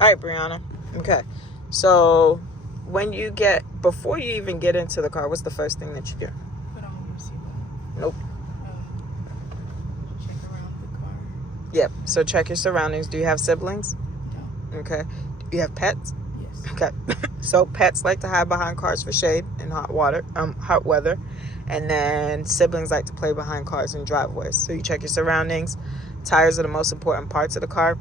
All right, Brianna. Okay. So before you even get into the car, what's the first thing that you do? Put on your seatbelt. Nope. Check around the car. Yep. So check your surroundings. Do you have siblings? No. Okay. Do you have pets? Yes. Okay. So pets like to hide behind cars for shade in hot weather. And then siblings like to play behind cars in driveways. So you check your surroundings. Tires are the most important parts of the car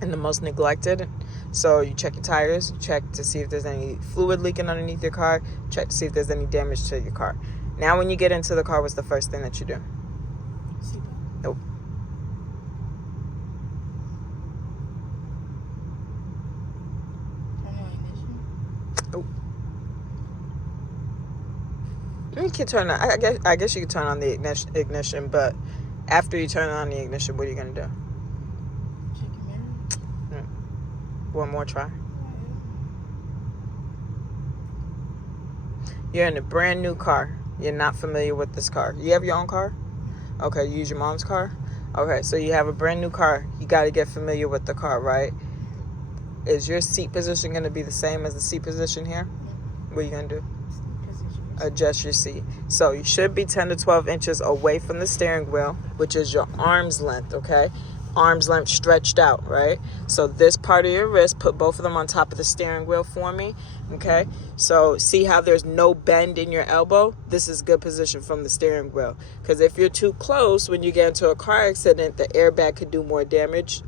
and the most neglected. So you check your tires, you check to see if there's any fluid leaking underneath your car, check to see if there's any damage to your car. Now when you get into the car, what's the first thing that you do? Seatbelt. Nope. Turn on ignition. Nope. You can turn on, I guess you can turn on the ignition, but after you turn on the ignition, what are you going to do? Check your mirror. One more try. You're in a brand new car. You're not familiar with this car. You have your own car? Okay, you use your mom's car? Okay, so you have a brand new car. You got to get familiar with the car, right? Is your seat position going to be the same as the seat position here? What are you going to do? Adjust your seat. So you should be 10 to 12 inches away from the steering wheel, which is your arm's length, okay? Arm's length stretched out, right? So this part of your wrist, put both of them on top of the steering wheel for me, okay? So see how there's no bend in your elbow? This is good position from the steering wheel. Because if you're too close, when you get into a car accident, the airbag could do more damage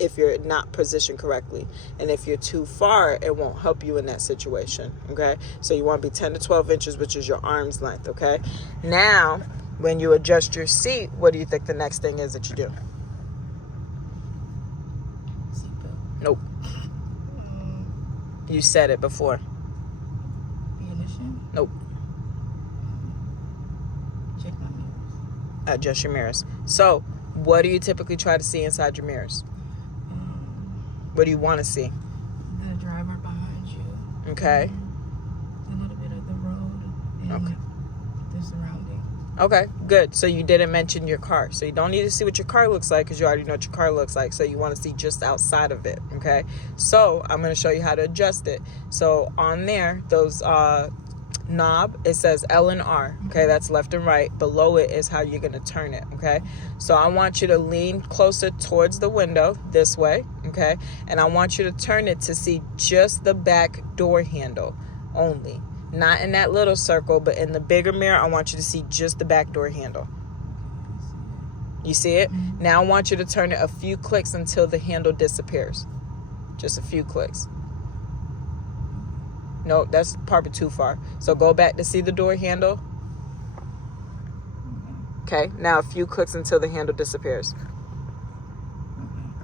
if you're not positioned correctly. And if you're too far, it won't help you in that situation, okay? So you want to be 10 to 12 inches, which is your arm's length, okay? Now, when you adjust your seat, what do you think the next thing is that you do? Seatbelt. Nope. You said it before. Ignition. Nope. Check my mirrors. Adjust your mirrors. So, what do you typically try to see inside your mirrors? What do you want to see? The driver behind you. Okay. A little bit of the road and the surrounding. Okay, good. So you didn't mention your car. So you don't need to see what your car looks like because you already know what your car looks like. So you want to see just outside of it, okay? So I'm going to show you how to adjust it. So on there, those knob, it says L and R, okay? That's left and right. Below it is how you're going to turn it, okay? So I want you to lean closer towards the window this way, okay? And I want you to turn it to see just the back door handle only. Not in that little circle, but in the bigger mirror, I want you to see just the back door handle. You see it? Now I want you to turn it a few clicks until the handle disappears. Just a few clicks. No, that's probably too far. So go back to see the door handle. Okay, now a few clicks until the handle disappears.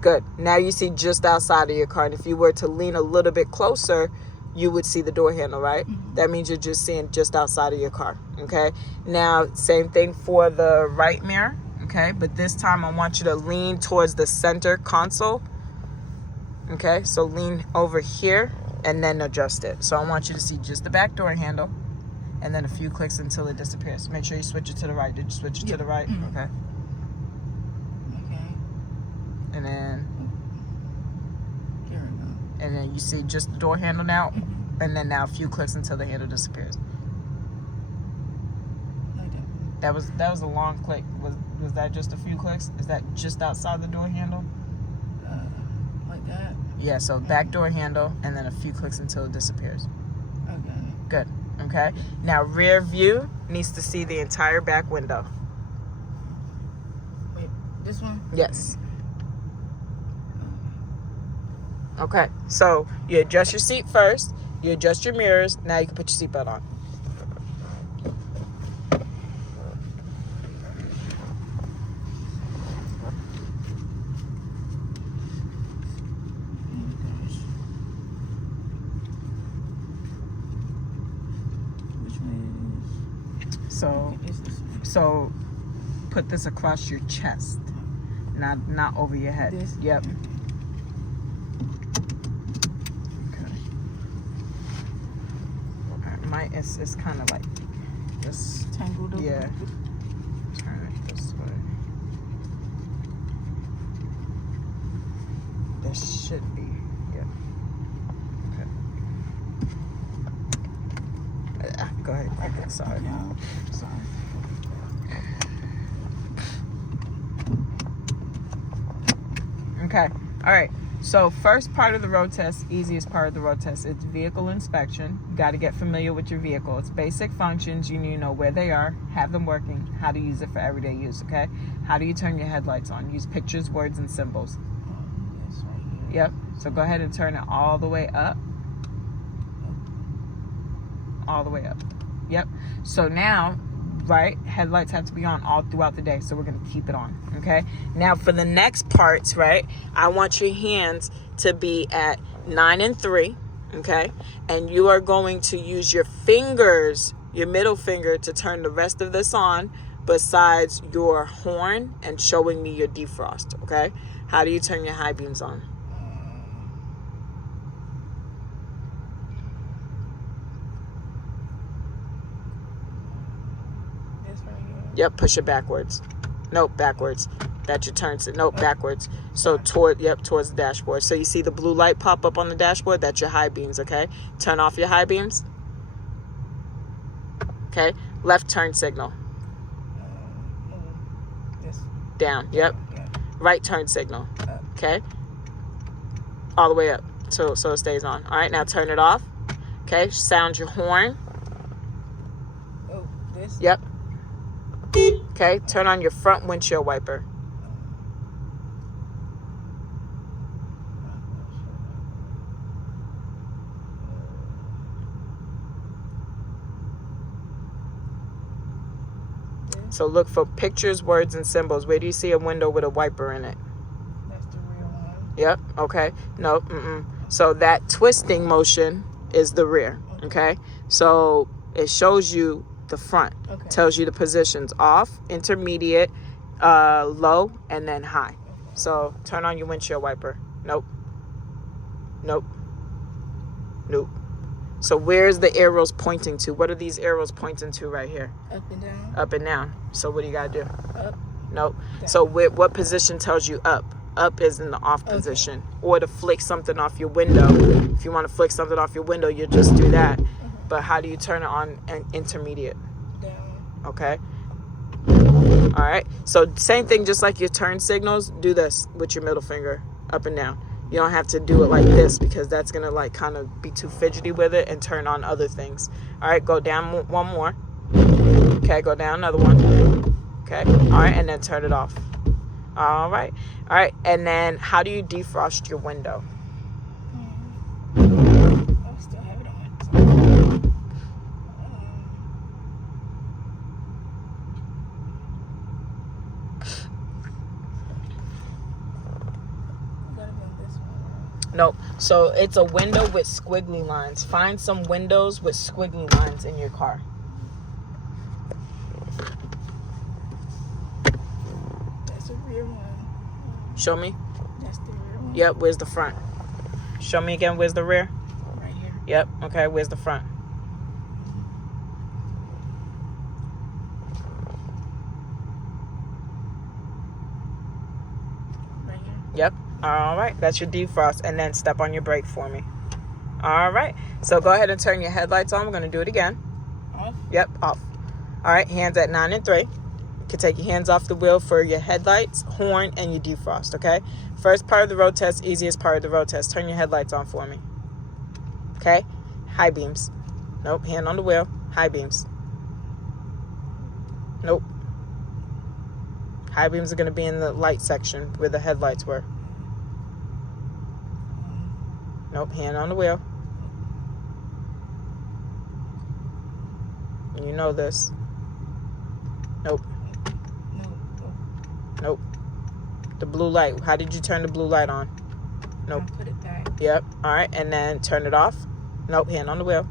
Good. Now you see just outside of your car. And if you were to lean a little bit closer, you would see the door handle, right? That means you're just seeing just outside of your car, okay? Now, same thing for the right mirror, okay? But this time I want you to lean towards the center console, okay? So lean over here and then adjust it. So I want you to see just the back door handle and then a few clicks until it disappears. Make sure you switch it to the right. Did you switch it to the right? Okay. Okay. And then... Here we go. And then you see just the door handle now, and then now a few clicks until the handle disappears. Like That was a long click. Was that just a few clicks? Is that just outside the door handle? like that? Yeah, so back door handle, and then a few clicks until it disappears. Okay. Good, okay? Now rear view needs to see the entire back window. Wait, this one? Yes. Okay, so you adjust your seat first, you adjust your mirrors, now you can put your seatbelt on. Which way is... So put this across your chest, not over your head. This? Yep. It's kind of like this. Tangled up. Yeah. Turn it this way. This should be Go ahead. Okay, sorry. No, sorry. Okay. All right. So first part of the road test, easiest part of the road test, it's vehicle inspection. You got to get familiar with your vehicle. It's basic functions. You need to know where they are, have them working, how to use it for everyday use, okay? How do you turn your headlights on? Use pictures, words, and symbols. Yes, right here. Yep. So go ahead and turn it all the way up. All the way up. Yep. So now, right, headlights have to be on all throughout the day, so we're going to keep it on, okay? Now for the next parts, right, I want your hands to be at 9 and 3, okay? And you are going to use your fingers, your middle finger, to turn the rest of this on besides your horn and showing me your defrost, okay? How do you turn your high beams on? This right here. Yep, push it backwards. Nope, backwards. That you turn to, nope, backwards. So towards the dashboard. So you see the blue light pop up on the dashboard? That's your high beams, okay? Turn off your high beams. Okay, left turn signal. This. Down, yep. Yeah. Right turn signal, Up. okay? All the way up, so it stays on. All right, now turn it off. Okay, sound your horn. Oh, this. Yep. Okay, turn on your front windshield wiper. So look for pictures, words, and symbols. Where do you see a window with a wiper in it? That's the rear one. Yep, okay. No, So that twisting motion is the rear, okay? So it shows you the front. Okay. Tells you the positions: off, intermediate, low, and then high. So turn on your windshield wiper. Nope. Nope. Nope. So where's the arrows pointing to? What are these arrows pointing to right here? Up and down. Up and down. So what do you got to do? Up. Nope. Down. So what position tells you up? Up is in the off position. Or to flick something off your window. If you want to flick something off your window, you just do that. But how do you turn it on an intermediate? Down. Okay. All right. So same thing, just like your turn signals, do this with your middle finger, up and down. You don't have to do it like this because that's going to like kind of be too fidgety with it and turn on other things. All right. Go down one more. Okay. Go down another one. Okay. All right. And then turn it off. All right. All right. And then how do you defrost your window? I still have it on. Gotta be on this one. Nope. So it's a window with squiggly lines. Find some windows with squiggly lines in your car. That's the rear one. Show me. That's the rear one. Yep. Where's the front? Show me again. Where's the rear? Right here. Yep. Okay. Where's the front? Right here. Yep. All right. That's your defrost. And then step on your brake for me. All right. So go ahead and turn your headlights on. We're going to do it again. Off. Yep. Off. All right. Hands at 9 and 3. You can take your hands off the wheel for your headlights, horn, and your defrost, okay? First part of the road test, easiest part of the road test. Turn your headlights on for me. Okay? High beams. Nope. Hand on the wheel. High beams. Nope. High beams are going to be in the light section where the headlights were. Nope. Hand on the wheel. You know this. Nope. Nope. The blue light. How did you turn the blue light on? Nope. Put it back. Yep. All right. And then turn it off. Nope. Hand on the wheel.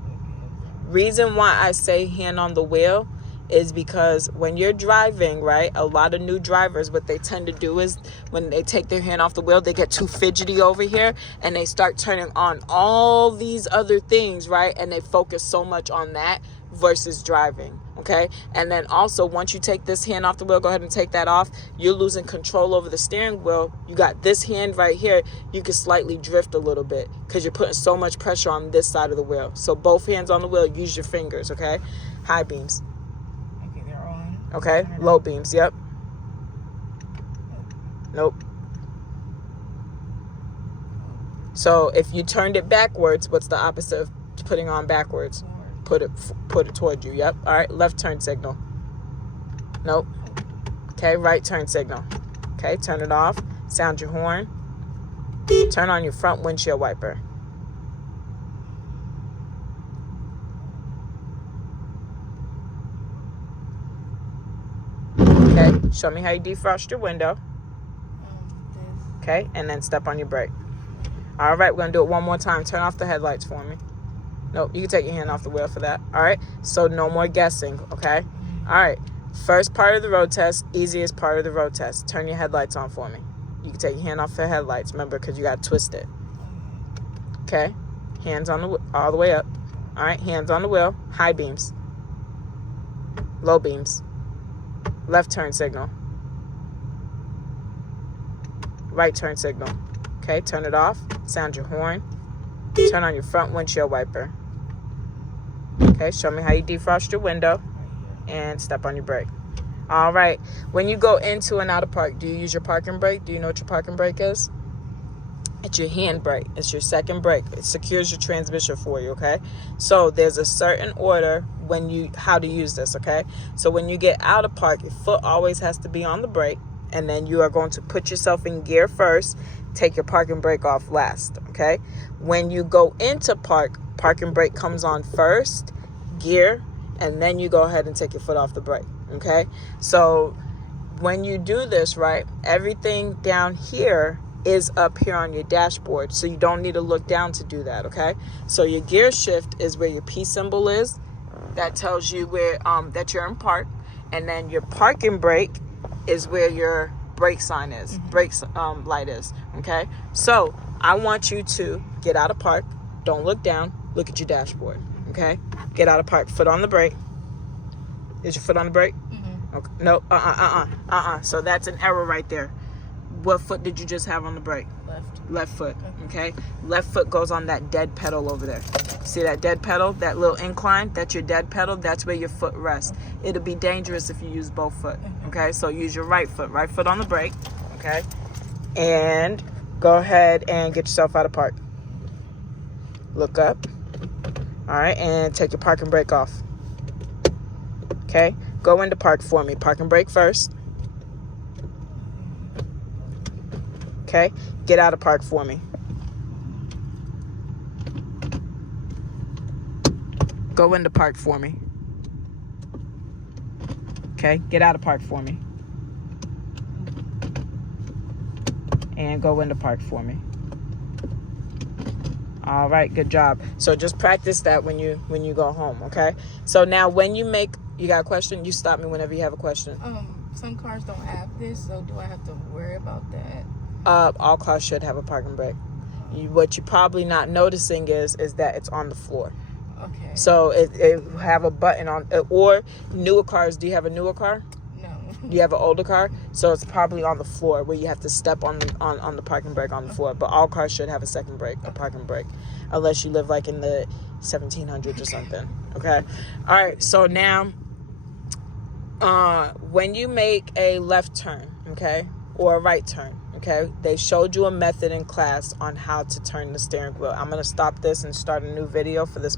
Reason why I say hand on the wheel is because when you're driving, right, a lot of new drivers, what they tend to do is when they take their hand off the wheel, they get too fidgety over here and they start turning on all these other things, right? And they focus so much on that versus driving. Okay, and then also once you take this hand off the wheel, go ahead and take that off. You're losing control over the steering wheel. You got this hand right here. You can slightly drift a little bit because you're putting so much pressure on this side of the wheel. So both hands on the wheel, use your fingers. Okay, high beams. Okay, they're on. Okay, low beams. Yep. Nope. So if you turned it backwards, what's the opposite of putting on backwards? Put it toward you. Yep. All right. Left turn signal. Nope. Okay. Right turn signal. Okay. Turn it off. Sound your horn. Turn on your front windshield wiper. Okay. Show me how you defrost your window. Okay. And then step on your brake. All right. We're going to do it one more time. Turn off the headlights for me. Nope, you can take your hand off the wheel for that. All right, so no more guessing, okay? All right, first part of the road test, easiest part of the road test. Turn your headlights on for me. You can take your hand off the headlights, remember, because you got to twist it. Okay, hands on the all the way up. All right, hands on the wheel, high beams, low beams, left turn signal, right turn signal. Okay, turn it off, sound your horn, turn on your front windshield wiper. Okay, show me how you defrost your window and step on your brake. All right, when you go into and out of park, do you use your parking brake? Do you know what your parking brake is? It's your hand brake. It's your second brake. It secures your transmission for you, okay? So there's a certain order how to use this, okay? So when you get out of park, your foot always has to be on the brake, and then you are going to put yourself in gear first, take your parking brake off last, okay? When you go into park, parking brake comes on first, gear, and then you go ahead and take your foot off the brake, okay? So when you do this, right, everything down here is up here on your dashboard, so you don't need to look down to do that, okay? So your gear shift is where your P symbol is. That tells you where that you're in park, and then your parking brake is where your brake sign is, brake light is, okay? So I want you to get out of park, don't look down, look at your dashboard, okay? Get out of park, foot on the brake. Is your foot on the brake? Okay. No, so that's an error right there. What foot did you just have on the brake? Left foot, okay? Left foot goes on that dead pedal over there. See that dead pedal, that little incline? That's your dead pedal. That's where your foot rests. It'll be dangerous if you use both foot, okay? So use your right foot on the brake, okay? And go ahead and get yourself out of park. Look up, all right? And take your parking brake off, okay? Go into park for me. Parking brake first. Okay, get out of park for me. Go into park for me. Okay, get out of park for me. And go into park for me. All right, good job. So just practice that when you go home, okay? So now when you got a question? You stop me whenever you have a question. Some cars don't have this, so do I have to worry about that? All cars should have a parking brake. What you're probably not noticing is that it's on the floor. Okay. So it have a button on, or newer cars. Do you have a newer car? No. Do you have an older car? So it's probably on the floor where you have to step on the parking brake on the floor. But all cars should have a second brake, a parking brake, unless you live like in the 1700s or something. Okay. All right. So now, when you make a left turn, okay, or a right turn, okay, they showed you a method in class on how to turn the steering wheel. I'm going to stop this and start a new video for this